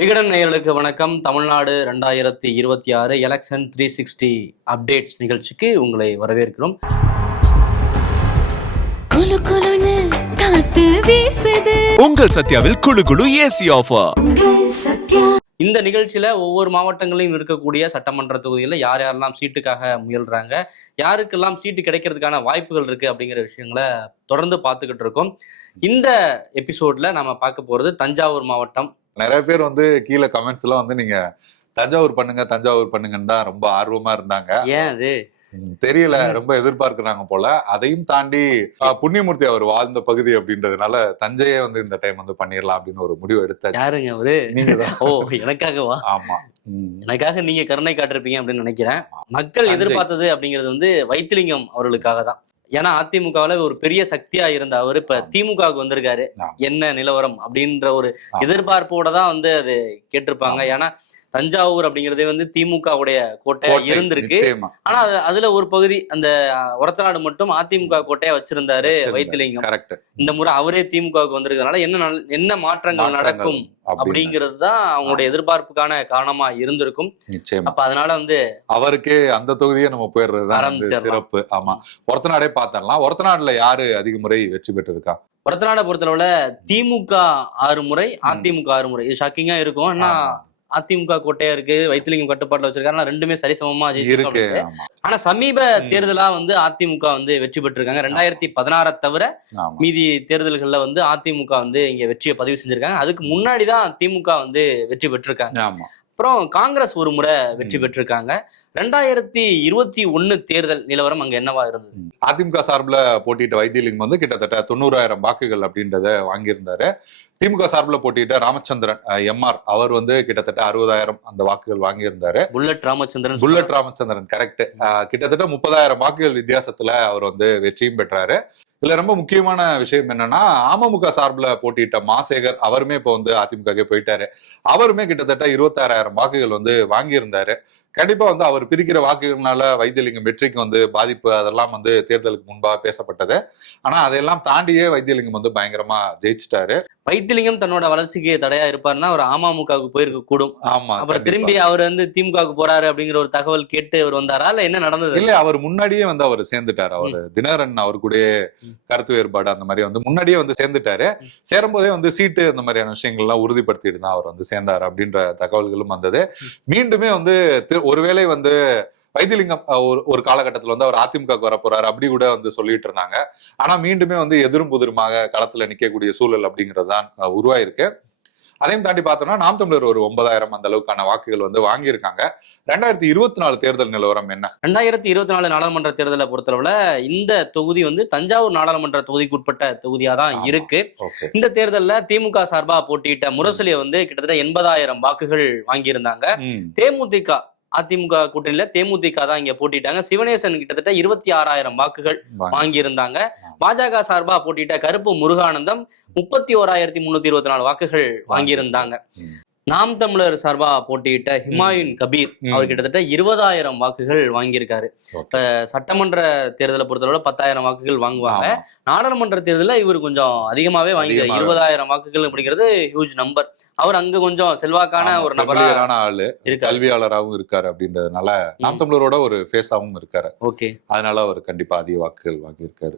விகடன் நேயர்களுக்கு வணக்கம். Tamil Nadu 2026 election 360 updates நிகழ்ச்சிக்கு உங்களை வரவேற்கிறோம். உங்கள் சத்யாவில் குளு குளு ஏசி ஆஃபர். இந்த நிகழ்ச்சியில ஒவ்வொரு மாவட்டங்களிலும் இருக்கக்கூடிய சட்டமன்ற தொகுதிகளில் யார் யாரெல்லாம் சீட்டுக்காக முயல்றாங்க, யாருக்கெல்லாம் சீட்டு கிடைக்கிறதுக்கான வாய்ப்புகள் இருக்கு அப்படிங்கிற விஷயங்களை தொடர்ந்து பார்த்துக்கிட்டு இருக்கோம். இந்த எபிசோட்ல நம்ம பார்க்க போறது தஞ்சாவூர் மாவட்டம். நிறைய பேர் கீழே கமெண்ட்ஸ் எல்லாம் நீங்க தஞ்சாவூர் பண்ணுங்கன்னு தான் ரொம்ப ஆர்வமா இருந்தாங்க. ஏன் அது தெரியல, ரொம்ப எதிர்பார்க்கிறாங்க போல. அதையும் தாண்டி புண்ணியமூர்த்தி அவர் வாழ்ந்த பகுதி அப்படின்றதுனால தஞ்சையே இந்த டைம் பண்ணிடலாம் அப்படின்னு ஒரு முடிவு எடுத்தாச்சு. யாருங்க அவரு? நீங்கதான். ஓ, எனக்காகவா? ஆமா, எனக்காக நீங்க கருணை காட்டிருப்பீங்க அப்படின்னு நினைக்கிறேன். மக்கள் எதிர்பார்த்தது அப்படிங்கிறது வைத்திலிங்கம் அவர்களுக்காக தான். ஏன்னா அதிமுகவுல ஒரு பெரிய சக்தியா இருந்த அவர் இப்ப திமுகவுக்கு வந்திருக்காரு, என்ன நிலவரம் அப்படின்ற ஒரு எதிர்பார்ப்போட தான் அது கேட்டிருப்பாங்க. ஏன்னா தஞ்சாவூர் அப்படிங்கறதே திமுகவுடைய கோட்டையா இருந்திருக்கு. ஆனா அதுல ஒரு பகுதி அந்த ஒரத்தநாடு மட்டும் அதிமுக கோட்டையா வச்சிருந்தாரு வைத்திலிங்கம். இந்த முறை அவரே திமுகவுக்கு வந்திருக்கிறதுனால என்ன மாற்றங்கள் நடக்கும் அப்படிங்கிறது தான் அவங்களுடைய எதிர்பார்ப்புக்கான காரணமா இருந்திருக்கும். அப்ப அதனால அவருக்கே அந்த தொகுதியை நம்ம போயிடுறது சிறப்பு. ஆமா, ஒரத்தநாடே பாத்திரலாம். ஒரத்தநாடுல யாரு அதிக முறை வெற்றி பெற்று இருக்கா? ஒரத்தநாடை பொறுத்தளவுல திமுக 6 முறை, அதிமுக 6 முறை. இது ஷாக்கிங்கா இருக்கும். ஆனா அதிமுக கோட்டையா இருக்கு, வைத்திலிங்கம் கட்டுப்பாட்டுல வச்சிருக்காங்க, ரெண்டுமே சரிசமமா இருக்கு. ஆனா சமீப தேர்தலா அதிமுக வெற்றி பெற்றிருக்காங்க. 2016 தவிர மீதி தேர்தல்கள்ல அதிமுக இங்க வெற்றியை பதிவு செஞ்சிருக்காங்க. அதுக்கு முன்னாடிதான் திமுக வெற்றி பெற்றிருக்காங்க. அப்புறம் காங்கிரஸ் ஒரு முறை வெற்றி பெற்றிருக்காங்க. 2021 தேர்தல் நிலவரம் அங்க என்னவா இருந்தது? அதிமுக சார்பில் போட்டியிட்ட வைத்திலிங்கம் கிட்டத்தட்ட 90,000 வாக்குகள் அப்படின்றத வாங்கியிருந்தாரு. திமுக சார்பில் போட்டியிட்ட ராமச்சந்திரன் எம்ஆர் அவர் கிட்டத்தட்ட 60,000 அந்த வாக்குகள் வாங்கியிருந்தாரு. Bullet Ramachandran correct. கிட்டத்தட்ட 30,000 வாக்குகள் வித்தியாசத்துல அவர் வெற்றியும் பெற்றாரு. இதுல ரொம்ப முக்கியமான விஷயம் என்னன்னா, அமமுக சார்பில் போட்டியிட்ட மாசேகர் அவருமே இப்போ அதிமுக போயிட்டாரு. அவருமே கிட்டத்தட்ட 26,000 வாக்குகள் வாங்கியிருந்தாரு. கண்டிப்பா அவர் பிரிக்கிற வாக்குகள்னால வைத்திலிங்கம் வெற்றிக்கு பாதிப்பு அதெல்லாம் தேர்தலுக்கு முன்பாக பேசப்பட்டது. ஆனா அதையெல்லாம் தாண்டியே வைத்திலிங்கம் பயங்கரமா ஜெயிச்சிட்டாரு. வைத்திலிங்கம் தன்னோட வளர்ச்சிக்கு தடையா இருப்பாருன்னா அவர் அமமுகவுக்கு போயிருக்க கூடும். ஆமா, அப்புறம் திரும்பி அவர் திமுகவுக்கு போறாரு அப்படிங்கிற ஒரு தகவல் கேட்டு அவர் வந்தாரா, இல்ல என்ன நடந்தது? இல்ல, அவர் முன்னாடியே அவர் சேர்ந்துட்டாரு. அவர் தினகரன் அவர் கூட கருத்து வேறுபாடு அந்த மாதிரி முன்னாடியே சேர்ந்துட்டாரு. சேரும் போதே சீட்டு அந்த மாதிரியான விஷயங்கள் எல்லாம் உறுதிப்படுத்திட்டு தான் அவர் சேர்ந்தாரு அப்படின்ற தகவல்களும் வந்தது. மீண்டுமே ஒருவேளை வைத்திலிங்கம் ஒரு காலகட்டத்தில் அவர் அதிமுக வர போறாரு அப்படி கூட சொல்லிட்டு இருந்தாங்க. ஆனா மீண்டுமே எதிரும் புதிருமாக களத்துல நிக்கக்கூடிய சூழல் அப்படிங்கிறது தான் உருவாயிருக்கு. அதையும் தாண்டி பார்த்தோம்னா நாம் தமிழர் ஒரு 9,000 அந்த அளவுக்கான வாக்குகள் வாங்கியிருக்காங்க. 2024 தேர்தல் நிலவரம் என்ன? 2024 நாடாளுமன்ற தேர்தலை பொறுத்தளவுல இந்த தொகுதி தஞ்சாவூர் நாடாளுமன்ற தொகுதிக்கு உட்பட்ட தொகுதியா தான் இருக்கு. இந்த தேர்தல்ல திமுக சார்பா போட்டியிட்ட முரசொலியை கிட்டத்தட்ட 80,000 வாக்குகள் வாங்கியிருந்தாங்க. தேமுதிக அதிமுக கூட்டணியில தேமுதிக தான் இங்க போட்டிட்டாங்க. சிவனேசன் கிட்டத்தட்ட 26,000 வாக்குகள் வாங்கியிருந்தாங்க. பாஜக சார்பா போட்டிட்ட கருப்பு முருகானந்தம் 31,324 வாக்குகள் வாங்கியிருந்தாங்க. நாம் தமிழர் சார்பா போட்டியிட்ட ஹிமாயுன் கபீர் அவர் கிட்டத்தட்ட 20,000 வாக்குகள் வாங்கியிருக்காரு. இப்ப சட்டமன்ற தேர்தலை பொறுத்தளவுல 10,000 வாக்குகள் வாங்குவாங்க. நாடாளுமன்ற தேர்தலில் இவர் கொஞ்சம் அதிகமாவே வாங்கியிருக்காரு. 20,000 வாக்குகள் அப்படிங்கிறது ஹியூஜ் நம்பர். அவர் அங்க கொஞ்சம் செல்வாக்கான ஒரு நபரான ஆளு, கல்வியாளராகவும் இருக்காரு அப்படின்றதுனால நாம் தமிழரோட ஒரு ஃபேஸாவும் இருக்காரு. ஓகே, அதனால அவர் கண்டிப்பா அதிக வாக்குகள் வாங்கியிருக்காரு.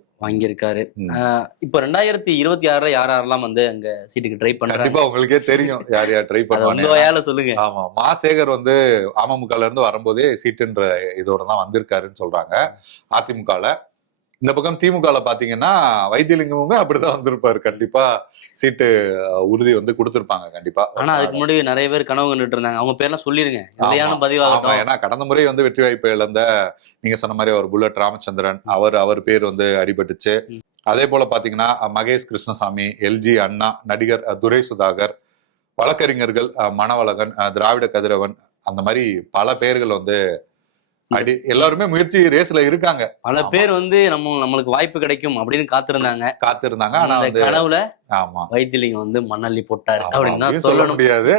இப்ப 2026 யாரெல்லாம் அங்க சீட்டுக்கு ட்ரை பண்றாங்க? கண்டிப்பா உங்களுக்கே தெரியும் யார் யார் ட்ரை பண்ணுவாங்க. சொல்லுங்க. ஆமா, மாசேகர் அமமுகல இருந்து வரும்போதே சீட்டுன்ற இதோட தான் வந்திருக்காருன்னு சொல்றாங்க. அதிமுகல இந்த பக்கம் திமுகல பாத்தீங்கன்னா வைத்திலிங்கமுமே அப்படிதான் வந்திருப்பாரு. கண்டிப்பா சீட்டு உறுதி கொடுத்திருப்பாங்க கண்டிப்பா. ஆனா அதுக்கு முன்னாடி நிறைய பேர் கனவு கண்டுட்டு இருந்தாங்க. அவங்க பேர்லாம் சொல்லிருங்க, பதிவாக. ஏன்னா கடந்த முறை வெற்றி வாய்ப்பு இழந்த நீங்க சொன்ன மாதிரி அவர் புல்லட் ராமச்சந்திரன் அவர் பேர் அடிபட்டுச்சு. அதே போல பாத்தீங்கன்னா மகேஷ் கிருஷ்ணசாமி, எல்ஜி அண்ணா, நடிகர் துரை சுதாகர், வழக்கறிஞர்கள் மணவழகன், திராவிட கதிரவன், அந்த மாதிரி பல பேர்கள் எல்லாருமே முயற்சி ரேஸ்ல இருக்காங்க. பல பேர் நம்மளுக்கு வாய்ப்பு கிடைக்கும் அப்படின்னு காத்திருந்தாங்க. ஆனா கனவுல வைத்திலிங்கம் மண்ணள்ளி போட்டாரு அப்படின்னு சொல்ல முடியாது.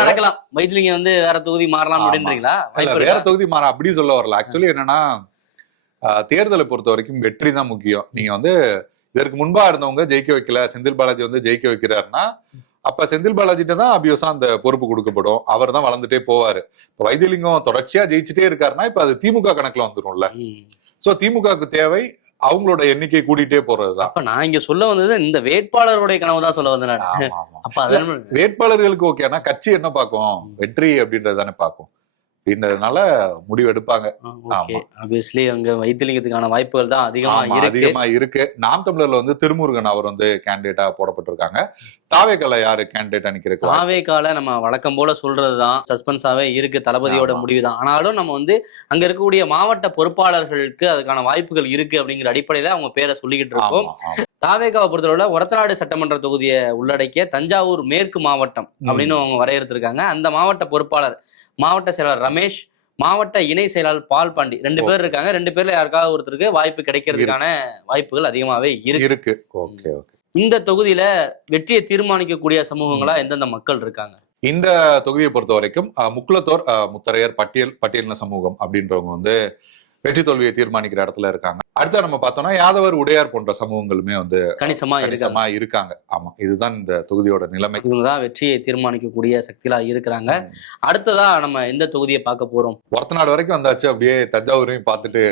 நடக்கலாம். வைத்திலிங்கம் வேற தொகுதி மாறலாம் அப்படின்றீங்களா? வேற தொகுதி மாற அப்படி சொல்ல வரல. ஆக்சுவலி என்னன்னா, தேர்தலை பொறுத்த வரைக்கும் வெற்றி தான் முக்கியம். நீங்க இதற்கு முன்பா இருந்தவங்க ஜெயிக்க வைக்கல, செந்தில் பாலாஜி ஜெயிக்க வைக்கிறாருன்னா அப்ப செந்தில் பாலாஜிட்ட தான் ஆப்வியஸா அந்த பொறுப்பு கொடுக்கப்படும். அவர் தான் வளர்ந்துட்டே போவாரு. இப்ப வைத்திலிங்கம் தொடர்ச்சியா ஜெயிச்சுட்டே இருக்காருன்னா இப்ப அது திமுக கணக்குல வந்துரும்ல. சோ திமுகவுக்கு தேவை அவங்களோட எண்ணிக்கை கூட்டிட்டே போறதுதான். அப்ப நான் இங்க சொல்ல வந்தது இந்த வேட்பாளருடைய கனவு தான் சொல்ல வந்தேன். அப்ப அதனால வேட்பாளர்களுக்கு ஓகே, ஆனா கட்சி என்ன பார்க்கும், வெற்றி அப்படின்றது தானே பார்க்கும் அப்படின்றதுனால முடிவு எடுப்பாங்க. ஆப்வியஸ்லி அங்க வைத்திலிங்கத்துக்கான வாய்ப்புகள் தான் அதிகமா இருக்கு. நாம் தமிழர்ல வந்து திருமுருகன் அவர் வந்து கேண்டிடேட்டா போடப்பட்டிருக்காங்க. தாவேக்கால யாரு கேண்டிடேட்டா நிக்கிறது? தாவேக்கால நம்ம வழக்கம் போல சொல்றதுதான் சஸ்பென்ஸாவே இருக்கு, தளபதியோட முடிவு தான். ஆனாலும் நம்ம வந்து அங்க இருக்கக்கூடிய மாவட்ட பொறுப்பாளர்களுக்கு அதுக்கான வாய்ப்புகள் இருக்கு அப்படிங்கிற அடிப்படையில அவங்க பேரை சொல்லிக்கிட்டு இருக்கோம். தாவேக்காவை பொறுத்தவரை ஒரத்தநாடு சட்டமன்ற தொகுதியை உள்ளடக்கிய தஞ்சாவூர் மேற்கு மாவட்டம் அப்படின்னு அவங்க வரையறுத்திருக்காங்க. அந்த மாவட்ட பொறுப்பாளர் மாவட்ட செயலாளர் ரமேஷ், மாவட்ட இணை செயலாளர் பால் பாண்டி 2 பேர் இருக்காங்க. 2 பேர்ல யாருக்காவது ஒருத்தருக்கு வாய்ப்பு கிடைக்கிறதுக்கான வாய்ப்புகள் அதிகமாவே இருக்கு. இந்த தொகுதியில வெற்றியை தீர்மானிக்கக்கூடிய சமூகங்களா எந்தெந்த மக்கள் இருக்காங்க? இந்த தொகுதியை பொறுத்த வரைக்கும் முக்குலத்தோர் முத்தரையர் பட்டியலின சமூகம் அப்படின்றவங்க வந்து வெற்றி தோல்வியை தீர்மானிக்கிற இடத்துல இருக்காங்க. அடுத்த நம்ம பார்த்தோம்னா யாதவர் உடையார் போன்ற சமூகங்களுமே வந்து கணிசமா இருக்காங்க. ஆமா, இதுதான் இந்த தொகுதியோட நிலைமை. இவங்கதான் வெற்றியை தீர்மானிக்கக்கூடிய சக்திகளா இருக்கிறாங்க. அடுத்ததா நம்ம எந்த தொகுதியை பார்க்க போறோம்? ஒரத்தநாடு வரைக்கும் வந்தாச்சு, அப்படியே தஞ்சாவூரையும் பார்த்துட்டு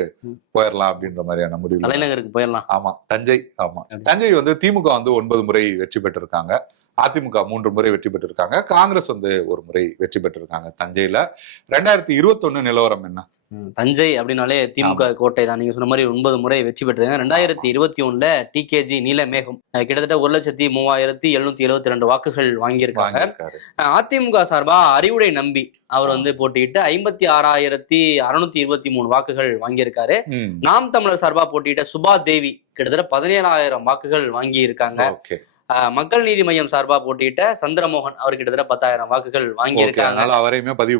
போயிடலாம் அப்படின்ற மாதிரியான முடிவு. தலைநகருக்கு போயிடலாம். ஆமா, தஞ்சை. ஆமா, தஞ்சை வந்து திமுக வந்து 9 முறை வெற்றி பெற்றிருக்காங்க. அதிமுக 3 முறை வெற்றி பெற்றிருக்காங்க. காங்கிரஸ் வந்து 1 முறை வெற்றி பெற்றிருக்காங்க. தஞ்சையில 2021 நிலவரம் என்ன? தஞ்சை அப்படின்னாலே திமுக கோட்டை தான். நீங்க சொன்ன மாதிரி 9 முறை வெற்றி பெற்றிருக்காங்க. 2021 டிகேஜி நீலமேகம் கிட்டத்தட்ட 1,03,772 வாக்குகள் வாங்கியிருக்காங்க. அதிமுக சார்பா அறிவுடை நம்பி அவர் வந்து போட்டியிட்டு 56,623 வாக்குகள் வாங்கியிருக்காரு. நாம் தமிழர் சார்பா போட்டியிட்ட சுபா தேவி கிட்டத்தட்ட 17,000 வாக்குகள் வாங்கி இருக்காங்க. மக்கள் நீதி மையம் சார்பா போட்டியிட்ட சந்திரமோகன் அவர் கிட்டத்தட்ட 10,000 வாக்குகள் வாங்கியிருக்காங்க. அவரையுமே பதிவு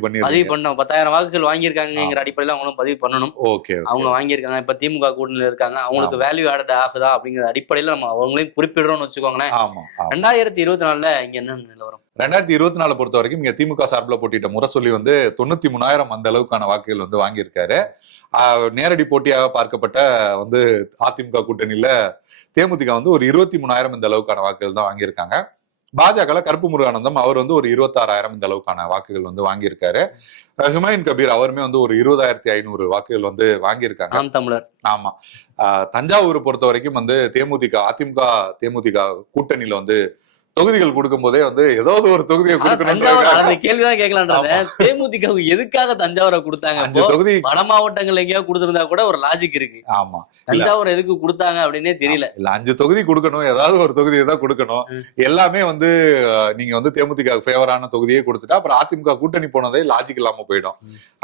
பண்ணோம். 10,000 வாக்குகள் வாங்கியிருக்காங்கிற அடிப்படையில அவங்களும் பதிவு பண்ணணும். அவங்க வாங்கியிருக்காங்க. இப்ப திமுக கூட்டணியில இருக்காங்க. அவங்களுக்கு வேல்யூ ஆடட் ஆகுதா அப்படிங்கிற அடிப்படையில நம்ம அவங்களையும் குறிப்பிடுறோம்னு வச்சுக்கோங்களேன். 2024 இங்க என்ன நிலவரம்? 2024 பொறுத்த வரைக்கும் இங்க திமுக சார்பில் போட்டிட்ட முரசொலி வந்து 93,000 அந்த அளவுக்கான வாக்குகள் வந்து வாங்கியிருக்காரு. நேரடி போட்டியாக பார்க்கப்பட்ட வந்து அதிமுக கூட்டணியில தேமுதிக வந்து ஒரு 23,000 இந்த அளவுக்கான வாக்குகள் தான் வாங்கியிருக்காங்க. பாஜக கருப்பு முருகானந்தம் அவர் வந்து ஒரு 26,000 இந்த அளவுக்கான வாக்குகள் வந்து வாங்கியிருக்காரு. ஹுமாயூன் கபீர் அவருமே வந்து ஒரு 20,500 வாக்குகள் வந்து வாங்கியிருக்காங்க. நாம் தமிழர். ஆமா, தஞ்சாவூர் பொறுத்த வரைக்கும் வந்து அதிமுக தேமுதிக கூட்டணியில வந்து தொகுதிகள் கொடுக்கும் போதே வந்து ஏதாவது ஒரு தொகுதியை கொடுக்கணும். கேள்விதான் கேட்கலான்றாங்க. தேமுதிக எதுக்காக தஞ்சாவூரை கொடுத்தாங்க? 5 தொகுதி வட மாவட்டங்கள் எங்கேயாவது கொடுத்திருந்தா கூட ஒரு லாஜிக் இருக்கு. ஆமா, தஞ்சாவூர் எதுக்கு கொடுத்தாங்க அப்படின்னே தெரியல. இல்ல 5 தொகுதி கொடுக்கணும், ஏதாவது ஒரு தொகுதியை தான் கொடுக்கணும். எல்லாமே வந்து நீங்க வந்து தேமுதிக ஃபேவரான தொகுதியே கொடுத்துட்டா அப்புறம் அதிமுக கூட்டணி போனதே லாஜிக் இல்லாம போயிடும்.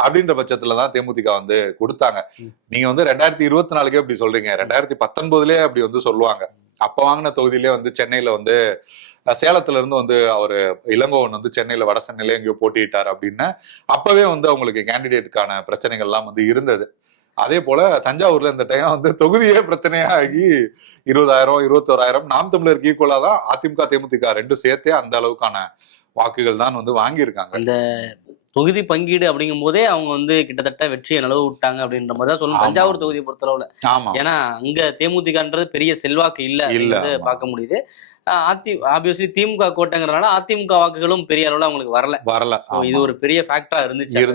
அப்படின்ற பட்சத்துலதான் தேமுதிக வந்து கொடுத்தாங்க. நீங்க வந்து 2024 அப்படி சொல்றீங்க, 2019 அப்படி வந்து சொல்லுவாங்க. அப்ப வாங்கின தொகுதியிலே வந்து சென்னையில வந்து சேலத்துல இருந்து வந்து அவரு இளங்கோவன் வந்து சென்னையில வட சென்னையில எங்கேயோ போட்டியிட்டார் அப்படின்னு அப்பவே வந்து அவங்களுக்கு கேண்டிடேட்டுக்கான பிரச்சனைகள் எல்லாம் வந்து இருந்தது. அதே போல தஞ்சாவூர்ல இந்த டைம் வந்து தொகுதியே பிரச்சனையாகி 20,000 21,000 நாம் தமிழருக்கு ஈக்குவலா தான் அதிமுக தேமுதிக 2 சேர்த்தே அந்த அளவுக்கான வாக்குகள் தான் வந்து வாங்கியிருக்காங்க. அந்த தொகுதி பங்கீடு அப்படிங்கும் போதே அவங்க வந்து கிட்டத்தட்ட வெற்றியை நிலவு விட்டாங்க அப்படின்ற மாதிரி தான் சொல்லணும் தஞ்சாவூர் தொகுதியை பொறுத்தளவுல. ஏன்னா அங்க தேமுதிகன்றது பெரிய செல்வாக்கு இல்ல பார்க்க முடியுது. ஆப்வியஸ்லி திமுக கோட்டைங்கிறதுனால அதிமுக வாக்குகளும் பெரிய அளவுல அவங்களுக்கு வரல. இது ஒரு பெரிய ஃபேக்டரா இருந்திருக்கு.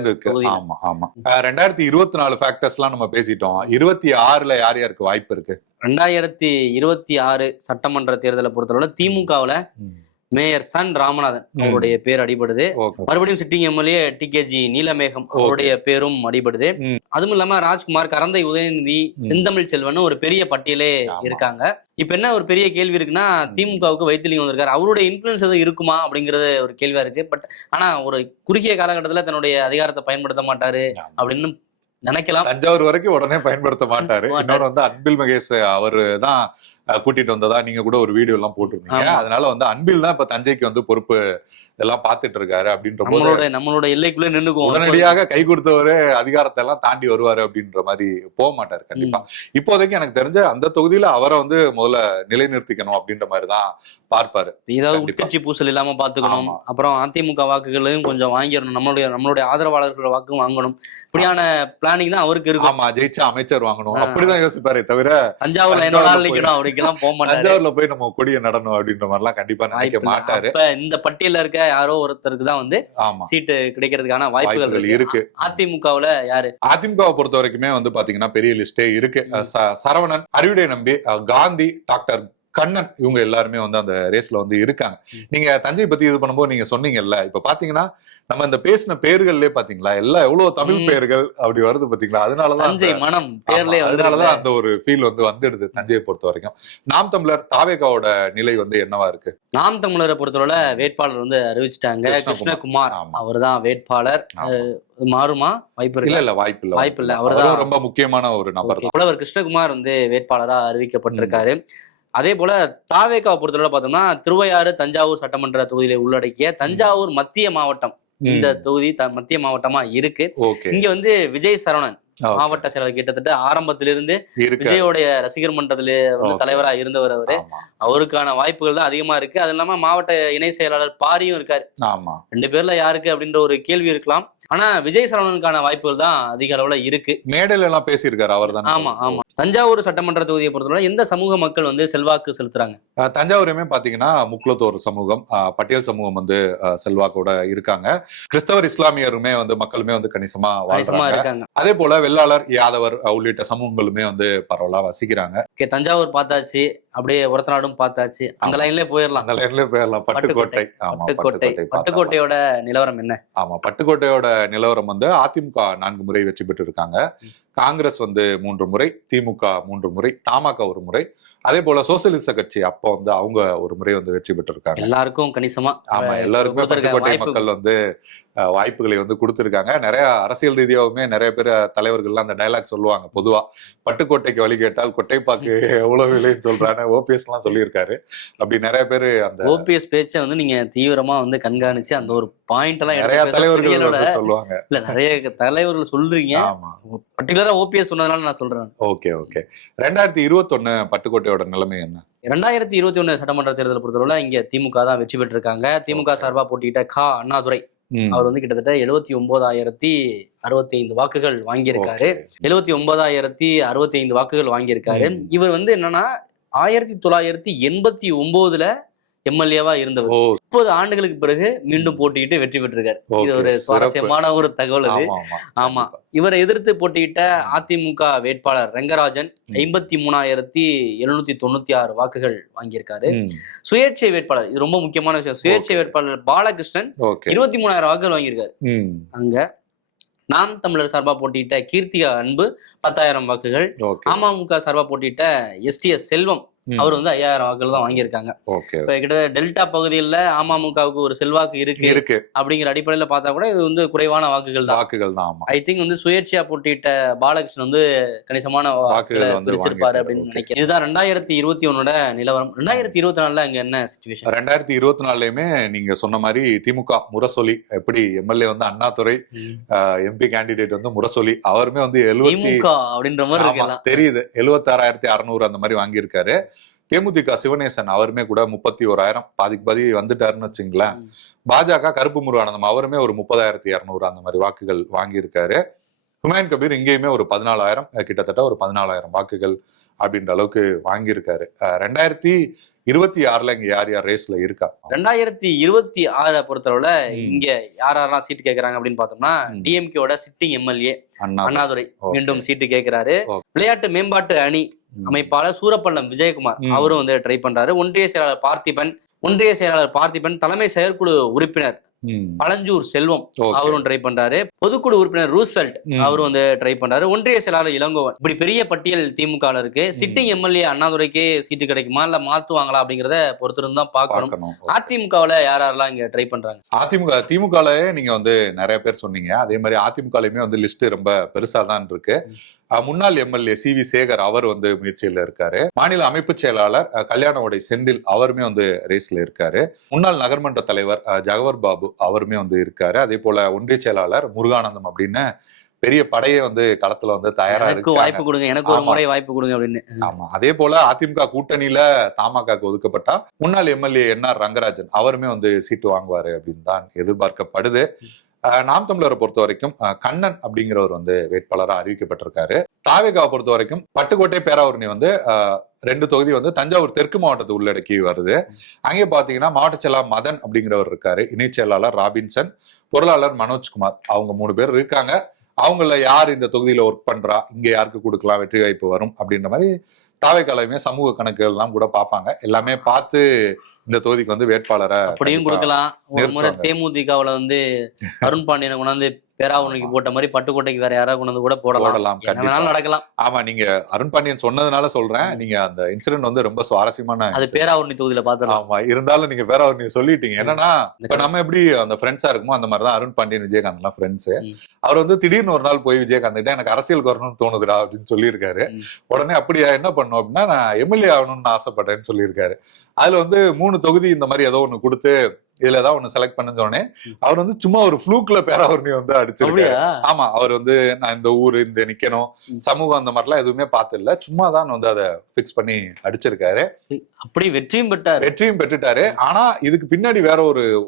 2024 ஃபேக்டர்ஸ் எல்லாம் நம்ம பேசிட்டோம். 26 யார் யாருக்கு வாய்ப்பு இருக்கு? 2026 சட்டமன்ற தேர்தலை பொறுத்தளவுல திமுகவுல மேயர் சன் ராமநாதன் அவருடைய பேர் அடிபடுது. மறுபடியும் சிட்டிங் எம்எல்ஏ டிகேஜி நீலமேகம் அவருடைய பேரும் அடிபடுது. அதுவும் இல்லாம ராஜ்குமார், கரந்தை உதயநிதி, செந்தமிழ் செல்வன் ஒரு பெரிய பட்டியலே இருக்காங்க. இப்ப என்ன ஒரு பெரிய கேள்வி இருக்குன்னா, திமுகவுக்கு வைத்திலிங்கம் வந்திருக்காரு, அவருடைய இன்ஃபுளுன்ஸ் எதுவும் இருக்குமா அப்படிங்கறது ஒரு கேள்வியா இருக்கு. பட் ஆனா ஒரு குறுகிய காலகட்டத்துல தன்னுடைய அதிகாரத்தை பயன்படுத்த மாட்டாரு அப்படின்னு நினைக்கலாம். தஞ்சாவூர் வரைக்கும் உடனே பயன்படுத்த மாட்டாரு. இன்னொரு வந்து அன்பில் மகேஷ் அவரு தான் கூட்டிட்டு வந்ததா நீங்க கூட ஒரு வீடியோ எல்லாம் போட்டிருந்தீங்க. அதனால வந்து அன்பில் தான் இப்ப தஞ்சைக்கு வந்து பொறுப்பு எல்லாம் பாத்துட்டு இருக்காரு. அப்படின்ற போது நம்மளோட எல்லைக்குள்ள நின்னுக்கும் உடனடியாக கை கொடுத்தவரு அதிகாரத்தை எல்லாம் தாண்டி வருவாரு அப்படின்ற மாதிரி போக மாட்டாரு கண்டிப்பா. இப்போதைக்கு எனக்கு தெரிஞ்ச அந்த தொகுதியில அவரை வந்து முதல்ல நிலைநிறுத்திக்கணும் அப்படின்ற மாதிரிதான் பார்ப்பாரு. ஏதாவது உட்கட்சி பூசல் இல்லாம பாத்துக்கணும். அப்புறம் அதிமுக வாக்குகளையும் கொஞ்சம் வாங்கிடணும். நம்மளுடைய ஆதரவாளர்கள் வாக்கும் வாங்கணும். இப்படியான பிளானிங் தான் அவருக்கு இருக்கும். ஆமா, ஜெயிச்சா அமைச்சர் வாங்கணும் அப்படிதான் யோசிப்பாரு தவிர தஞ்சாவூர்ல என்னோட நிக்கணும் அப்படி எல்லாம் போக மாட்டாரு. தஞ்சாவூர்ல போய் நம்ம கொடியை நடணும் அப்படின்ற மாதிரி எல்லாம் கண்டிப்பா நினைக்க மாட்டாரு. இப்ப இந்த பட்டியல இருக்க யாரோ ஒருத்தருக்கு தான் வந்து சீட்டு கிடைக்கிறதுக்கான வாய்ப்புகள் இருக்கு. அதிமுகவுல யாரு? அதிமுகவை பொறுத்த வரைக்குமே வந்து பாத்தீங்கன்னா பெரிய லிஸ்டே இருக்கு. சரவணன், அறிவுடை நம்பி, காந்தி, டாக்டர் கண்ணன், இவங்க எல்லாருமே வந்து அந்த ரேஸ்ல வந்து இருக்காங்க. நீங்க தஞ்சை பத்தி இது பண்ணும்போது நீங்க சொன்னீங்கல்ல, இப்ப பாத்தீங்கன்னா நம்ம இந்த பேசின பேர்கள்லயே பாத்தீங்களா எல்லாம் எவ்வளவு தமிழ் பெயர்கள் அப்படி வருது பாத்தீங்களா, அதனாலதான் தஞ்சை மனம் பேர்லயே அதனாலதான் அந்த ஒரு ஃபீல் வந்து வந்துடுது தஞ்சையை பொறுத்த வரைக்கும். நாம் தமிழர் தாவேகாவோட நிலை வந்து என்னவா இருக்கு? நாம் தமிழரை பொறுத்தவரை வேட்பாளர் வந்து அறிவிச்சிட்டாங்க. கிருஷ்ணகுமார் அவர்தான் வேட்பாளர். மாறுமா? வாய்ப்பு இருக்கு? இல்ல வாய்ப்பு இல்ல. அவர்தான் ரொம்ப முக்கியமான ஒரு நபர். புலவர் கிருஷ்ணகுமார் வந்து வேட்பாளரா அறிவிக்கப்பட்டிருக்காரு. அதே போல தாவேகாவை பொறுத்தவரை பார்த்தோம்னா திருவையாறு, தஞ்சாவூர் சட்டமன்ற தொகுதியில உள்ளடக்கிய தஞ்சாவூர் மத்திய மாவட்டம், இந்த தொகுதி மத்திய மாவட்டமா இருக்கு. இங்க வந்து விஜய் சரவணன் மாவட்ட செயலர் கிட்டத்தட்ட ஆரம்பத்திலிருந்து விஜயோடைய ரசிகர் மன்றத்திலே வந்து தலைவரா இருந்தவர். அவருக்கான வாய்ப்புகள் தான் அதிகமா இருக்கு. அது இல்லாம மாவட்ட இணை செயலாளர் பாரியும் இருக்காரு. ரெண்டு பேர்ல யாருக்கு அப்படின்ற ஒரு கேள்வி இருக்கலாம். ஆனா விஜய் சரவணனுக்கான வாய்ப்புகள் தான் அதிக அளவுல இருக்கு. மேடையில எல்லாம் பேசியிருக்காரு அவர் தான். ஆமா. தஞ்சாவூர் சட்டமன்ற தொகுதியை பொறுத்தவரை எந்த சமூக மக்கள் வந்து செல்வாக்கு செலுத்துறாங்க? தஞ்சாவூருமே பாத்தீங்கன்னா முக்குலத்தோர் சமூகம், பட்டியல் சமூகம் வந்து செல்வாக்கோட இருக்காங்க. கிறிஸ்தவர், இஸ்லாமியருமே வந்து மக்களுமே வந்து கணிசமா இருக்காங்க. அதே போல வெள்ளாளர், யாதவர் உள்ளிட்ட சமூகங்களுமே வந்து பரவலா வசிக்கிறாங்க. தஞ்சாவூர் பார்த்தாச்சு, அப்படியே ஒரத்தநாடும் பார்த்தாச்சு, அந்த லைன்லயே போயிடலாம். பட்டுக்கோட்டையோட நிலவரம் என்ன? ஆமா, பட்டுக்கோட்டையோட நிலவரம் வந்து அதிமுக 4 முறை வெற்றி பெற்று இருக்காங்க. காங்கிரஸ் வந்து 3 முறை, திமுக 3 முறை, தமாக 1 முறை, அதே போல சோசியலிச கட்சி அப்போ வந்து அவங்க 1 முறை வந்து வெற்றி பெற்று இருக்காங்க. எல்லாருக்கும் கணிசமா. ஆமா, எல்லாருக்குமே பட்டுக்கோட்டை மக்கள் வந்து வாய்ப்புகளை வந்து கொடுத்திருக்காங்க. நிறைய அரசியல் ரீதியாவுமே நிறைய பேர் தலைவர்கள்லாம் அந்த டைலாக் சொல்லுவாங்க. பொதுவா பட்டுக்கோட்டைக்கு வழி கேட்டால் கொட்டைப்பாக்கு எவ்வளவு விலைன்னு சொல்றாங்க. ஓபிஎஸ் எல்லாம் சொல்லியிருக்காரு. அப்படி நிறைய பேரு அந்த ஓபிஎஸ் பேச்சை வந்து நீங்க தீவிரமா வந்து கண்காணிச்சு அந்த ஒரு பாயிண்ட் எல்லாம் நிறைய தலைவர்கள் சொல்லுவாங்க. இல்ல நிறைய தலைவர்கள் சொல்றீங்க. பர்டிகுலரா ஓபிஎஸ் சொன்னதுனால நான் சொல்றேன். ஓகே. 2021 பட்டுக்கோட்டையோட நிலைமை என்ன? 2021 சட்டமன்ற தேர்தலை பொறுத்தவரை இங்க திமுக தான் வெற்றி பெற்றிருக்காங்க. திமுக சார்பா போட்டியிட்ட அண்ணாதுரை அவர் வந்து கிட்டத்தட்ட 79,065 வாக்குகள் வாங்கியிருக்காரு. 79,065 வாக்குகள் வாங்கியிருக்காரு. இவர் வந்து என்னன்னா 1989 எம்எல்ஏவா இருந்தவர் 30 ஆண்டுகளுக்கு பிறகு மீண்டும் போட்டியிட்டு வெற்றி பெற்றிருக்காரு. இது ஒரு சுவாரஸ்யமான ஒரு தகவல் அது. ஆமா, இவரை எதிர்த்து போட்டியிட்ட அதிமுக வேட்பாளர் ரெங்கராஜன் 53,796 வாக்குகள் வாங்கியிருக்காரு. சுயேட்சை வேட்பாளர், இது ரொம்ப முக்கியமான விஷயம், சுயேட்சை வேட்பாளர் பாலகிருஷ்ணன் 23,000 வாக்குகள் வாங்கியிருக்காரு. அங்க நாம் தமிழர் சார்பா போட்டியிட்ட கீர்த்திகா அன்பு 10,000 வாக்குகள், அமமுக சார்பா போட்டியிட்ட எஸ்டிஎஸ் செல்வம் அவர் வந்து 5,000 வாக்குகள் தான் வாங்கியிருக்காங்க. இப்ப கிட்டத்தட்ட டெல்டா பகுதியில் அமமுகவுக்கு ஒரு செல்வாக்கு இருக்கு அப்படிங்கிற அடிப்படையில பார்த்தா கூட இது வந்து குறைவான வாக்குகள் தான். ஐ திங்க் வந்து சுயேட்சையா போட்டியிட்ட பாலகிருஷ்ணன் வந்து கணிசமான வாக்குகளை பிரிச்சிருப்பாரு அப்படின்னு நினைக்கிறேன். இதுதான் 2021 நிலவரம். 2024 அங்க என்ன சிச்சுவேஷன்? 2024லயுமே நீங்க சொன்ன மாதிரி திமுக முரசொலி, எப்படி எம்எல்ஏ வந்து அண்ணாதுரை, எம்பி கேண்டிடேட் வந்து முரசொலி, அவருமே வந்து அப்படின்ற மாதிரி தெரியுது 76,600 அந்த மாதிரி வாங்கியிருக்காரு. தேமுதிக சிவநேசன் அவருமே கூட 31,000 பாதிக்கு பாதி வந்துட்டாருன்னு வச்சுங்களேன். பாஜக கருப்பு முருகானந்தம் அவருமே ஒரு 30,200 அந்த மாதிரி வாக்குகள் வாங்கியிருக்காரு. ஹுமாயூன் கபீர் இங்கேயுமே ஒரு 14,000, கிட்டத்தட்ட ஒரு 14,000 வாக்குகள் அப்படின்ற அளவுக்கு வாங்கியிருக்காரு. 2026 இங்க யார் ரேஸ்ல இருக்கா? 2026 பொறுத்தளவுல இங்க யாரெல்லாம் சீட்டு கேட்கறாங்க அப்படின்னு பார்த்தோம்னா டிஎம்கேவோட சிட்டிங் எம்எல்ஏ அண்ணாதுரை மீண்டும் சீட்டு கேட்கிறாரு. விளையாட்டு மேம்பாட்டு அணி அமைப்பாளர் சூரப்பள்ளம் விஜயகுமார் அவரும் வந்து ட்ரை பண்றாரு. ஒன்றிய செயலாளர் பார்த்திபன், தலைமை செயற்குழு உறுப்பினர் பழஞ்சூர் செல்வம் அவரும் ட்ரை பண்றாரு. பொதுக்குழு உறுப்பினர் ரூஸ்வெல்ட் அவரும் வந்து ட்ரை பண்றாரு. ஒன்றிய செயலாளர் இளங்கோவன். இப்படி பெரிய பட்டியல் திமுக இருக்கு. சிட்டிங் எம்எல்ஏ அண்ணாதுரைக்கே சீட்டு கிடைக்குமா இல்ல மாத்துவாங்களா அப்படிங்கறத பொறுத்திருந்து தான் பார்க்கணும். அதிமுகவுல யாரெல்லாம் இங்க ட்ரை பண்றாங்க? திமுகல நீங்க வந்து நிறைய பேர் சொன்னீங்க. அதே மாதிரி அதிமுகலயுமே வந்து லிஸ்ட் ரொம்ப பெருசா தான் இருக்கு. முன்னாள் எம்எல்ஏ சி.வி. சேகர் அவர் வந்து முயற்சியில இருக்காரு. மாநில அமைப்பு செயலாளர் கல்யாணோடை செந்தில் அவருமே வந்து ரேஸ்ல இருக்காரு. முன்னாள் நகர்மன்ற தலைவர் ஜகவர் பாபு அவருமே வந்து இருக்காரு. அதே போல ஒன்றிய செயலாளர் முருகானந்தம் அப்படின்னு பெரிய படையை வந்து களத்துல வந்து தயாரா இருக்கு. வாய்ப்பு கொடுங்க, எனக்கு ஒரு முறை வாய்ப்பு கொடுங்க அப்படின்னு. ஆமா, அதே போல அதிமுக கூட்டணியில தமாக ஒதுக்கப்பட்டா முன்னாள் எம்எல்ஏ என்ஆர் ரங்கராஜன் அவருமே வந்து சீட்டு வாங்குவாரு அப்படின்னு தான் எதிர்பார்க்கப்படுது. நாம் தமிழரை பொறுத்த வரைக்கும் கண்ணன் அப்படிங்கிறவர் வந்து வேட்பாளராக அறிவிக்கப்பட்டிருக்காரு. தாவேகாவை பொறுத்த வரைக்கும் பட்டுக்கோட்டை பேராவூரணி வந்து 2 தொகுதி வந்து தஞ்சாவூர் தெற்கு மாவட்டத்தை உள்ளடக்கி வருது. அங்கே பாத்தீங்கன்னா மாவட்ட செயலாளர் மதன் அப்படிங்கிறவர் இருக்காரு, இணைச் செயலாளர் ராபின்சன், பொருளாளர் மனோஜ்குமார், அவங்க 3 பேர் இருக்காங்க. அவங்கள யார் இந்த தொகுதியில ஒர்க் பண்றா, இங்க யாருக்கு கொடுக்கலாம், வெற்றி வாய்ப்பு வரும் அப்படின்ற மாதிரி தாவேக்காலையுமே சமூக கணக்குகள் எல்லாம் கூட பார்ப்பாங்க. எல்லாமே பார்த்து இந்த தொகுதிக்கு வந்து வேட்பாளரை அப்படியும் கொடுக்கலாம். ஒரு முறை தேமுதிகவுல வந்து அருண் பாண்டியனை கொண்டாந்து பேராவூரணிக்கு போட்ட மாதிரி பட்டுக்கோட்டைக்கு வேற யாராவது கொண்டு கூட போடலாம். நடக்கலாம். ஆமா, நீங்க அருண் பாண்டியன் சொன்னதுனால சொல்றேன். நீங்க அந்த இன்சிடென்ட் வந்து ரொம்ப சுவாரஸ்யமான, அது பேராவூரணி தொகுதியில பார்த்தோம். ஆமா, இருந்தாலும் நீங்க பேராவூரணி சொல்லிட்டீங்க. என்னன்னா இப்ப நம்ம எப்படி அந்த ஃப்ரெண்ட்ஸா இருக்குமோ அந்த மாதிரிதான் அருண் பாண்டியன் விஜயகாந்த் எல்லாம் ஃப்ரெண்ட்ஸ். அவர் வந்து திடீர்னு ஒரு நாள் போய் விஜயகாந்த் கிட்ட எனக்கு அரசியல் வரணும்னு தோணுதுடா அப்படின்னு சொல்லியிருக்காரு. உடனே அப்படியா, என்ன பண்ணும் அப்படின்னா நான் எம்எல்ஏ ஆகணும்னு ஆசைப்பட்டேன்னு சொல்லியிருக்காரு. அதுல வந்து 3 தொகுதி இந்த மாதிரி ஏதோ ஒண்ணு கொடுத்து இதுலதான் ஒண்ணு செலக்ட் பண்ண உடனே அவர் வந்து சும்மா ஒரு ஃப்ளூக்ல பேராவூரணி வந்து அடிச்சிருக்காரு. ஆமா, அவர் வந்து நான் இந்த ஊரு இந்த நிக்கணும் சமூகம் அந்த மாதிரிலாம் எதுவுமே பார்த்து இல்ல, சும்மா தான் வந்து அதை பிக்ஸ் பண்ணி அடிச்சிருக்காரு. அப்படி வெற்றியும் பெற்றுட்டாரு. ஆனா இதுக்கு பின்னாடி வேற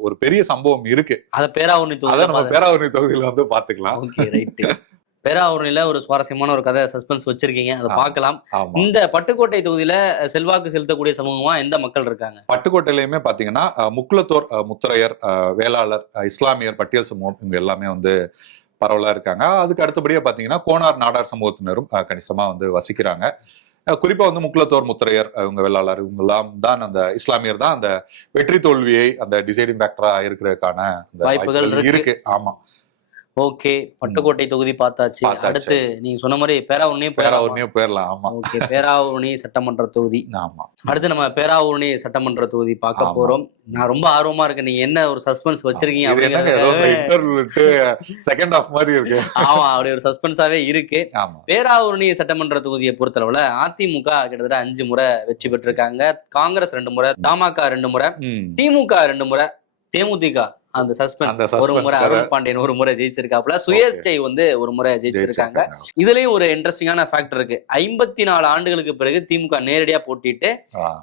ஒரு பெரிய சம்பவம் இருக்கு. அத பேராவூரணி தொகுதியில வந்து பாத்துக்கலாம். பேராவூரணியில ஒரு சுவாரஸ்யமான ஒரு கதை சஸ்பென்ஸ் வச்சிருக்கீங்க, அதை பார்க்கலாம். இந்த பட்டுக்கோட்டை தொகுதியில செல்வாக்கு செலுத்தக்கூடிய சமூகமா எந்த மக்கள் இருக்காங்க? பட்டுக்கோட்டையிலுமே பாத்தீங்கன்னா முக்குலத்தோர், முத்தரையர், வேளாளர், இஸ்லாமியர், பட்டியல் சமூகம், இவங்க எல்லாமே வந்து பரவலா இருக்காங்க. அதுக்கு அடுத்தபடியா பாத்தீங்கன்னா கோனார் நாடார் சமூகத்தினரும் கணிசமா வந்து வசிக்கிறாங்க. குறிப்பா வந்து முக்குலத்தோர், முத்தரையர், இவங்க வேளாளர், இவங்க எல்லாம் தான் அந்த இஸ்லாமியர் தான் அந்த வெற்றி தோல்வியை அந்த டிசைடிங் ஃபேக்டரா இருக்கிறதுக்கான வாய்ப்புகள் இருக்கு. ஆமா, ஓகே, பட்டுக்கோட்டை தொகுதி பார்த்தாச்சு. அடுத்து நீங்க சொன்ன மாதிரி பேராவூரணியே போயிடலாம். ஆமா, ஓகே, பேராவூரணி சட்டமன்ற தொகுதி. ஆமா, அடுத்து நம்ம பேராவூரணி சட்டமன்ற தொகுதி பார்க்க போறோம். நான் ரொம்ப ஆர்வமா இருக்கேன், நீங்க என்ன ஒரு சஸ்பென்ஸ் வச்சிருக்கீங்க செகண்ட் ஹாஃப் மாதிரி இருக்கு. ஆமா, அப்படி ஒரு சஸ்பென்ஸாவே இருக்கு. பேராவூரணி சட்டமன்ற தொகுதியை பொறுத்தளவுல அதிமுக கிட்டத்தட்ட 5 முறை வெற்றி பெற்றிருக்காங்க. காங்கிரஸ் 2 முறை, தமாக 2 முறை, திமுக 2 முறை, தேமுதிக அந்த சஸ்பென்ஸ் ஒரு முறை, அருண் பாண்டியன் ஒரு முறை ஜெயிச்சிருக்காப்புல, சுயேட்சை வந்து ஒரு முறை ஜெயிச்சிருக்காங்க. இதுலயும் ஒரு இன்ட்ரெஸ்டிங்கான ஃபேக்டர் இருக்கு. 54 ஆண்டுகளுக்கு பிறகு திமுக நேரடியா போட்டிட்டு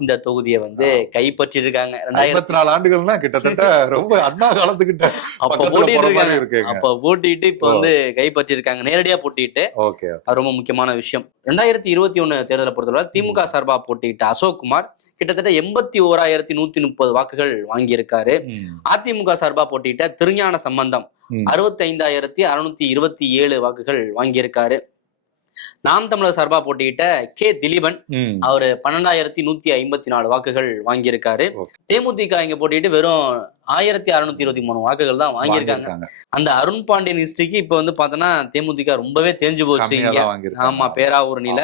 இந்த தொகுதியை வந்து கைப்பற்றி இருக்காங்க. 54 ஆண்டுகள்னா கிட்டத்தட்ட ரொம்ப அண்ணா காலத்துக்கிட்ட அப்ப போட்டிட்டு இருக்காங்க. அப்ப போட்டிட்டு இப்ப வந்து கைப்பற்றி இருக்காங்க, நேரடியா போட்டிட்டு. அது ரொம்ப முக்கியமான விஷயம். 2021 தேர்தலை பொறுத்தவரை திமுக சார்பா போட்டியிட்ட அசோக்குமார் கிட்டத்தட்ட 81,130 வாக்குகள் வாங்கியிருக்காரு. அதிமுக சார்பா போட்டியிட்ட திருஞான சம்பந்தம் 65,627 வாக்குகள் வாங்கியிருக்காரு. நாம் தமிழர் சார்பா போட்டியிட்ட கே திலீபன் அவரு 12,154 வாக்குகள் வாங்கியிருக்காரு. தேமுதிக இங்க போட்டிட்டு வெறும் 1,623 வாக்குகள் தான் வாங்கியிருக்காங்க. அந்த அருண் பாண்டியன் ஹிஸ்டரிக்கு இப்ப வந்து பாத்தோம்னா தேமுதிக ரொம்பவே தேஞ்சு போச்சு இங்க. ஆமா, பேராவூரணியில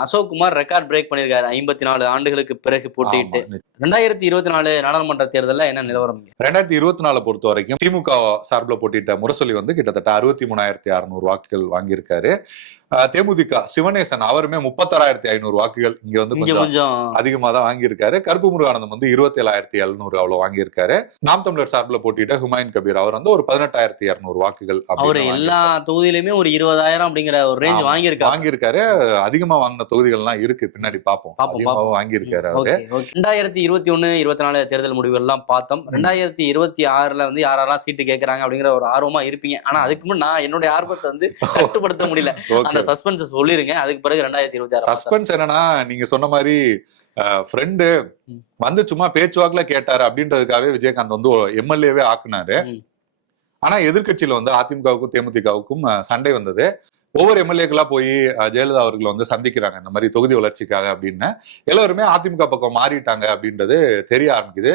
அசோக்குமார் ரெக்கார்ட் பிரேக் பண்ணிருக்காரு 54 ஆண்டுகளுக்கு பிறகு போட்டிட்டு. 2024 நாடாளுமன்ற தேர்தலில் என்ன நிலவரம்? 2024 பொறுத்த வரைக்கும் திமுக சார்பில் போட்டிட்ட முரசொலி வந்து கிட்டத்தட்ட 63,600 வாக்குகள் வாங்கியிருக்காரு. தேமுதிக சிவனேசன் அவருமே 36,500 வாக்குகள் இங்க வந்து கொஞ்சம் அதிகமா தான் வாங்கியிருக்காரு. கருப்பு முருகானந்தம் வந்து 27,700 அவ்வளவு வாங்கியிருக்காரு. நாம் தமிழர் சார்பில் போட்டிட்ட ஹுமாயூன் கபீர் அவர் வந்து ஒரு 18,200 வாக்குகள். அவரு எல்லா தொகுதியிலுமே ஒரு 20,000 அப்படிங்கிற ஒரு ரேஞ்ச் வாங்கியிருக்காரு. அதிகமா வாங்கின தொகுதிகள்லாம் இருக்கு, பின்னாடி பார்ப்போம். வாங்கியிருக்காரு அவரு. 2021-24 தேர்தல் முடிவுகள் எல்லாம் பார்த்தோம். 2026 வந்து யாரெல்லாம் சீட்டு கேட்கறாங்க அப்படிங்கிற ஒரு ஆர்வமா இருப்பீங்க. ஆனா அதுக்கு முன்னாடி நான் என்னுடைய ஆர்வத்தை வந்து கட்டுப்படுத்த முடியல. அந்த சஸ்பென்ஸ் சொல்லிருங்க. அதுக்கு பிறகு 2026 சஸ்பென்ஸ் என்னன்னா, நீங்க சொன்ன மாதிரி ஃப்ரெண்டு வந்து சும்மா பேச்சுவாக்குல கேட்டாரு அப்படின்றதுக்காகவே விஜயகாந்த் வந்து எம்எல்ஏவே ஆக்குனாரு. ஆனா எதிர்கட்சியில வந்து அதிமுகவுக்கும் தேமுதிகவுக்கும் சண்டை வந்தது. ஒவ்வொரு எம்எல்ஏக்களா போய் ஜெயலலிதா அவர்களை வந்து சந்திக்கிறாங்க இந்த மாதிரி தொகுதி வளர்ச்சிக்காக அப்படின்னு. எல்லாருமே அதிமுக பக்கம் மாறிட்டாங்க அப்படின்றது தெரிய ஆரம்பிக்குது.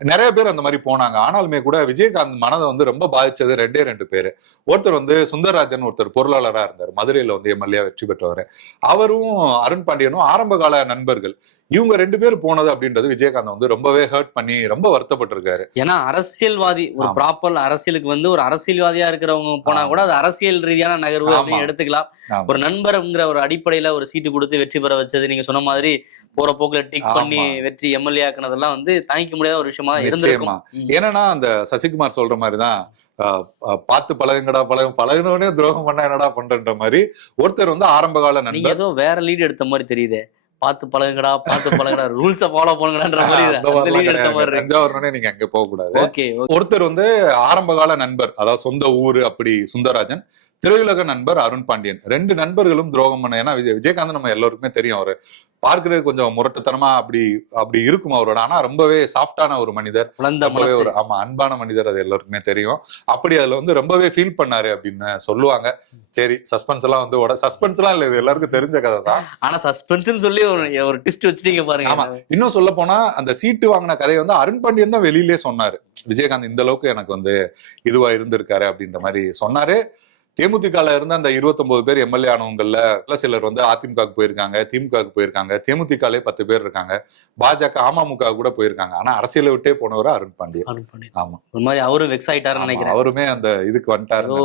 நிறைய பேர் அந்த மாதிரி போனாங்க. ஆனாலுமே கூட விஜயகாந்த் மனதை வந்து ரொம்ப பாதிச்சது 2 பேரு. ஒருத்தர் வந்து சுந்தரராஜன், ஒருத்தர் பொருளாளரா இருந்தார், மதுரையில வந்து எம்எல்ஏ வெற்றி பெற்றவர். அவரும் அருண் பாண்டியனும் ஆரம்ப கால நண்பர்கள். இவங்க 2 பேர் போனது அப்படின்றது விஜயகாந்த் வந்து ரொம்பவே ஹர்ட் பண்ணி ரொம்ப வருத்தப்பட்டிருக்காரு. ஏன்னா அரசியல்வாதி, ஒரு ப்ராப்பர் அரசியலுக்கு வந்து ஒரு அரசியல்வாதியா இருக்கிறவங்க போனா கூட அது அரசியல் ரீதியான நகர்வு அப்படின்னு எடுத்துக்கலாம். ஒரு நண்பர்ங்கிற ஒரு அடிப்படையில ஒரு சீட்டு கொடுத்து வெற்றி பெற வச்சது, நீங்க சொன்ன மாதிரி போற போக்குல டிக் பண்ணி வெற்றி எம்எல்ஏ ஆக்குனதெல்லாம் வந்து தாங்கிக்க முடியாத ஒரு விஷயமா இருந்திருக்கும். ஏன்னா அந்த சசிகுமார் சொல்ற மாதிரிதான், பார்த்து பழகுங்கடா பழகுனோடனே துரோகம் பண்ணா என்னடா பண்ற மாதிரி ஒருத்தர் வந்து ஆரம்ப கால நண்பர். ஏதோ வேற லீட் எடுத்த மாதிரி தெரியுது. பார்த்து பழகுங்கடா ரூல்ஸ ஃபாலோ பண்ணுங்கடான்ற மாதிரி அந்த அந்த lead எடுத்த மாதிரி இருக்கு. தஞ்சாவூர்னே நீங்க அங்க போக கூடாது. ஓகே ஒருத்தர் வந்து ஆரம்பகால நண்பர், அதாவது சொந்த ஊரு அப்படி சுந்தரராஜன், திரையுலக நண்பர் அருண் பாண்டியன். 2 நண்பர்களும் துரோகம் பண்ண. ஏன்னா விஜயகாந்த் நம்ம எல்லாருக்குமே தெரியும், அவரு பார்க்கறது கொஞ்சம் முரட்டுத்தனமா அப்படி இருக்கும் அவரோட. ஆனா ரொம்பவே சாஃப்டான ஒரு மனிதர், ரொம்பவே ஒரு அன்பான மனிதர், அது எல்லாருக்குமே தெரியும். அப்படி அதுல வந்து ரொம்பவே ஃபீல் பண்ணாரு அப்படின்னு சொல்லுவாங்க. சரி, சஸ்பென்ஸ் எல்லாம் வந்து சஸ்பென்ஸ் எல்லாம் இல்ல, இது எல்லாருக்கும் தெரிஞ்ச கதை தான். ஆனா சஸ்பென்ஸ் சொல்லி ஒரு ட்விஸ்ட் வச்சுட்டீங்க பாருங்க. ஆமா, இன்னும் சொல்ல போனா அந்த சீட்டு வாங்கின கதையை வந்து அருண் பாண்டியன் தான் வெளியிலே சொன்னாரு. விஜயகாந்த் இந்த அளவுக்கு எனக்கு வந்து இதுவா இருந்திருக்காரு அப்படின்ற மாதிரி சொன்னாரு. தேமுதிகல இருந்த அந்த 29 பேர் எம்எல்ஏ ஆனவங்கல்ல சிலர் வந்து அதிமுகவுக்கு போயிருக்காங்க, திமுகவுக்கு போயிருக்காங்க, தேமுதிகலே 10 பேர் இருக்காங்க, பாஜக அமமுக கூட போயிருக்காங்க. ஆனா அரசியலை விட்டே போனவர் அருண் பாண்டியன். ஆமா, ஒரு மாதிரி அவரும் வெக்ஸ் ஆயிட்டாருன்னு நினைக்கிறேன். அவருமே அந்த இதுக்கு வந்துட்டாரு,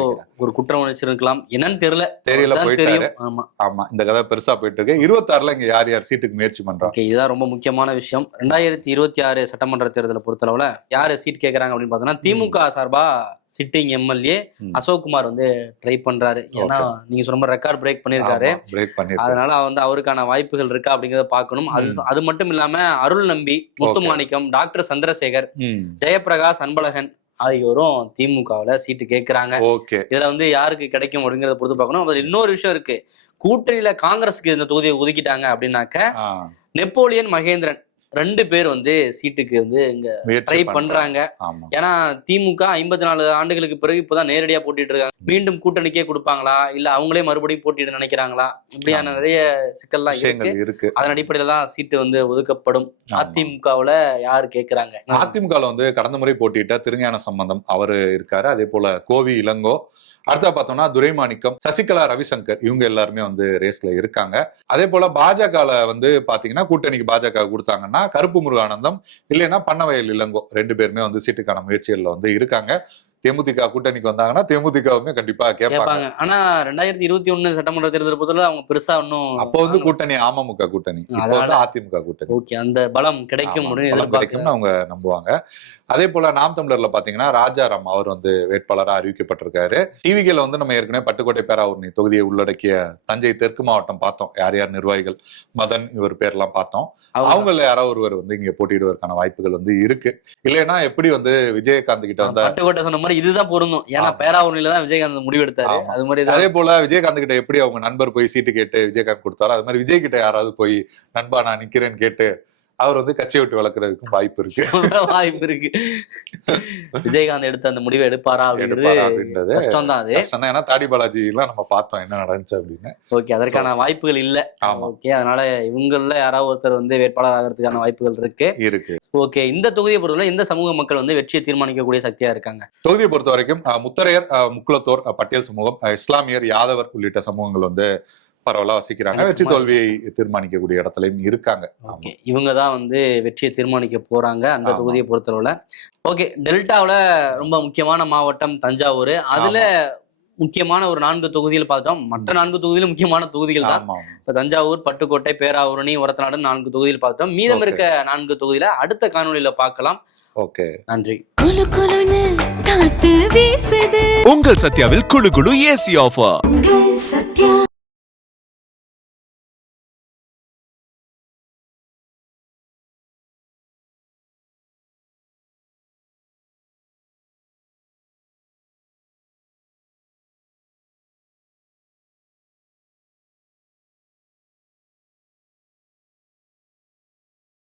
ஒரு குற்றம் உணர்ச்சிருக்கலாம், என்னன்னு தெரியல போயிட்டாரு. ஆமா, இந்த கதை பெருசா போயிட்டு இருக்கு. 26ல இங்க யார் சீட்டுக்கு முயற்சி பண்றாங்க, இதுதான் ரொம்ப முக்கியமான விஷயம். 2026 சட்டமன்ற தேர்தலை பொறுத்தளவுல யாரு சீட் கேட்கறாங்க அப்படின்னு பார்த்தோம்னா, திமுக சார்பா சிட்டிங் எம்எல்ஏ அசோக்குமார் வந்து ட்ரை பண்றாரு. ஏன்னா நீங்க சொன்ன ரெக்கார்ட் பிரேக் பண்ணிருக்காரு, அதனால வந்து அவருக்கான வாய்ப்புகள் இருக்கா அப்படிங்கறத பாக்கணும். அது மட்டும் இல்லாம அருள் நம்பி, முத்துமாணிக்கம், டாக்டர் சந்திரசேகர், ஜெயபிரகாஷ், அன்பழகன் ஆகியோரும் திமுகவுல சீட்டு கேட்கிறாங்க. இதுல வந்து யாருக்கு கிடைக்கும் அப்படிங்கறத பொறுத்து பார்க்கணும். அதுல இன்னொரு விஷயம் இருக்கு, கூட்டணியில காங்கிரஸுக்கு இந்த தொகுதியை ஒதுக்கிட்டாங்க அப்படின்னாக்க நெப்போலியன், மகேந்திரன் 2 பேர் வந்து சீட்டுக்கு வந்து இங்க ட்ரை பண்றாங்க. ஏன்னா திமுக 54 ஆண்டுகளுக்கு பிறகு இப்பதான் நேரடியா போட்டிட்டு இருக்காங்க. மீண்டும் கூட்டணிக்கே கொடுப்பாங்களா, இல்ல அவங்களே மறுபடியும் போட்டிட்டு நினைக்கிறாங்களா, இப்படியான நிறைய சிக்கல்லாம் இருக்கு. அதன் அடிப்படையில தான் சீட்டு வந்து ஒதுக்கப்படும். அதிமுகவுல யாரு கேட்கிறாங்க? அதிமுகல வந்து கடந்த முறை போட்டியிட்ட திருஞான சம்பந்தம் அவரு இருக்காரு. அதே போல கோவி இளங்கோ, அடுத்தா பார்த்தோம்னா துரைமாணிக்கம், சசிகலா, ரவிசங்கர், இவங்க எல்லாருமே வந்து ரேஸ்ல இருக்காங்க. அதே போல பாஜகல வந்து பாத்தீங்கன்னா கூட்டணிக்கு பாஜக கொடுத்தாங்கன்னா கருப்பு முருகானந்தம், இல்லைன்னா பண்ணவயல் இளங்கோ 2 பேருமே வந்து சீட்டுக்கான முயற்சிகள்ல வந்து இருக்காங்க. தேமுதிக கூட்டணிக்கு வந்தாங்கன்னா தேமுதிகவுமே கண்டிப்பா கேட்பாங்க. ஆனா 2021 சட்டமன்ற தேர்தல் பொறுத்தவரை அவங்க பெருசா இன்னும் அப்ப வந்து கூட்டணி அமமுக கூட்டணி, இப்ப வந்து அதிமுக கூட்டணி. ஓகே, அந்த பலம் கிடைக்கும் அவங்க நம்புவாங்க. அதே போல நாம் தமிழர்ல பாத்தீங்கன்னா ராஜாராம் அவர் வந்து வேட்பாளரா அறிவிக்கப்பட்டிருக்காரு. டிவிகேல வந்து நம்ம ஏற்கனவே பட்டுக்கோட்டை பேராவூரணி தொகுதியை உள்ளடக்கிய தஞ்சை தெற்கு மாவட்டம் பார்த்தோம். யார் நிர்வாகிகள், மதன் இவர் பேர்லாம் பார்த்தோம். அவங்கள யாராவது ஒருவர் வந்து இங்க போட்டியிடுவதற்கான வாய்ப்புகள் வந்து இருக்கு. இல்லைன்னா எப்படி வந்து விஜயகாந்த் கிட்ட வந்து பட்டுக்கோட்டை சொன்ன மாதிரி இதுதான் பொருந்தும். ஏன்னா பேராவூர்ணில தான் விஜயகாந்த் முடிவெடுத்தாரு. அது மாதிரி அதே போல விஜயகாந்த் கிட்ட எப்படி அவங்க நண்பர் போய் சீட்டு கேட்டு விஜயகாந்த் கொடுத்தாரோ, அது மாதிரி விஜய் கிட்ட யாராவது போய் நண்பா நான் நிக்கிறேன்னு கேட்டு அவர் வந்து கட்சியை விட்டு வளர்க்கறதுக்கும் வாய்ப்பு இருக்கு. விஜயகாந்த் எடுத்த அந்த முடிவை எடுப்பாரா அப்படின்றது கஷ்டம் தான். அது கஷ்டம் தான், ஏன்னா தாடி பாலாஜி எல்லாம் நம்ம பார்த்தோம் என்ன நடந்துச்சு அப்படின்னு. ஓகே, அதற்கான வாய்ப்புகள் இல்ல. ஓகே, அதனால இவங்கள யாராவது ஒருத்தர் வந்து வேட்பாளர் ஆகிறதுக்கான வாய்ப்புகள் இருக்கு. ஓகே, இந்த தொகுதியை பொறுத்தவரை இந்த சமூக மக்கள் வந்து வெற்றியை தீர்மானிக்கக்கூடிய சக்தியா இருக்காங்க. தொகுதியை பொறுத்த வரைக்கும் முத்தரையர், முக்குலத்தோர், பட்டியல் சமூகம், இஸ்லாமியர், யாதவர் உள்ளிட்ட சமூகங்கள் வந்து பரவலா வசிக்கிறாங்க. வெற்றி தோல்வியை தீர்மானிக்கக்கூடிய இடத்துலயும் இருக்காங்க. இவங்கதான் வந்து வெற்றியை தீர்மானிக்க போறாங்க அந்த தொகுதியை பொறுத்தளவுல. ஓகே, டெல்டாவில ரொம்ப முக்கியமான மாவட்டம் தஞ்சாவூர். அதுல முக்கியமான ஒரு 4 தொகுதிகள் பார்த்தோம். மற்ற 4 தொகுதியிலும் முக்கியமான தொகுதிகள் தான். இப்ப தஞ்சாவூர், பட்டுக்கோட்டை, பேராவூரணி, ஒரத்தநாடு 4 தொகுதியில் பார்த்தோம். மீதம் இருக்க 4 தொகுதியில அடுத்த காணொலியில பார்க்கலாம். ஓகே, நன்றி. உங்கள் சத்யாவில் குளு குளு ஏசி ஆஃபர்.